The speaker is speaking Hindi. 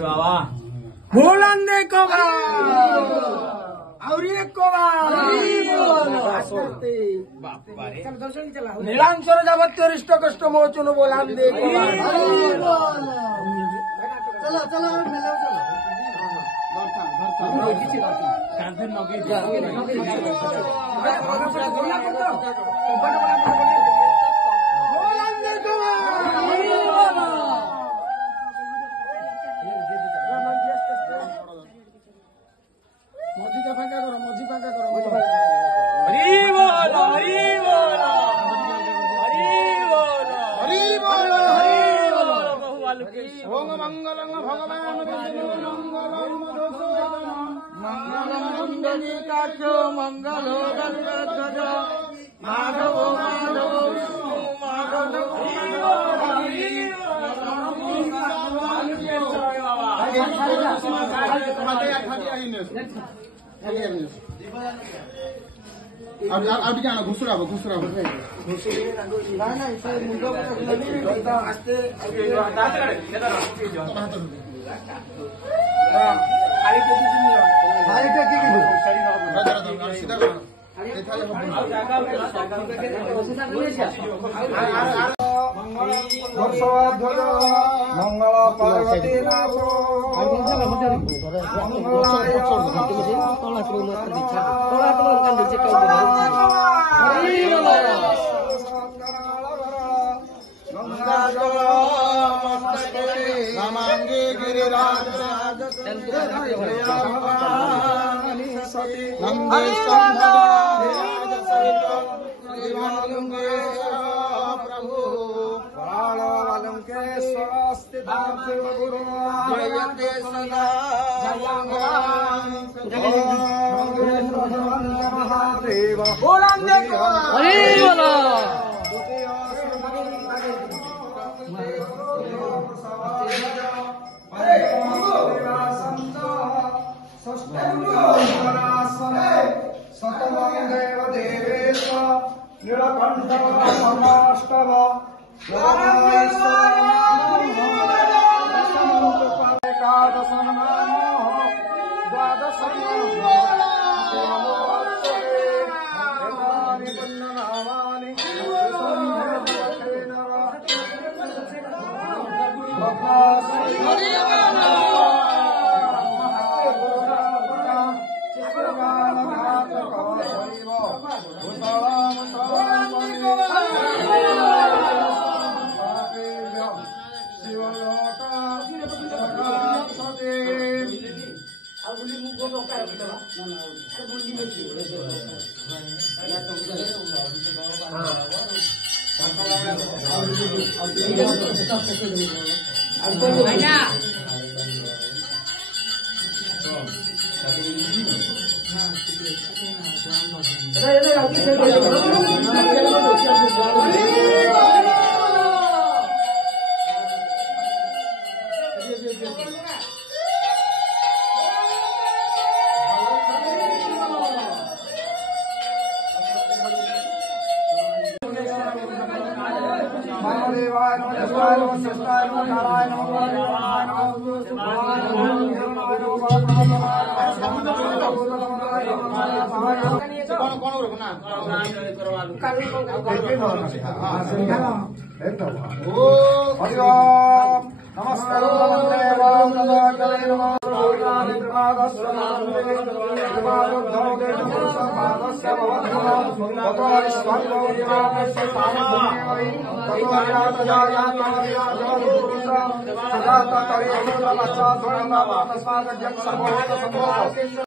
बाबा बुलंदे को और एक को नीलांचर जावत्य रिष्ट कष्ट मोचन बुलंदे को चलो चलो मजी फांका करो हरि बोल हरि बोल हरि बोल हरि बोल हरि बोल ओम मंगलं भगवान विष्णु मंगलं मधुसूदन मंगलं पुंडरीकाक्षो मंगलो गरुडध्वज माधव माधव विष्णु माधव अब जाना घुसरा मंगल पार्वती रामांगी गिरिराज प्रभु के स्वास्तिदाम शिव गुरु जयते सदा महादेव सतमं देव देवेश नीलकंठ समाष्टव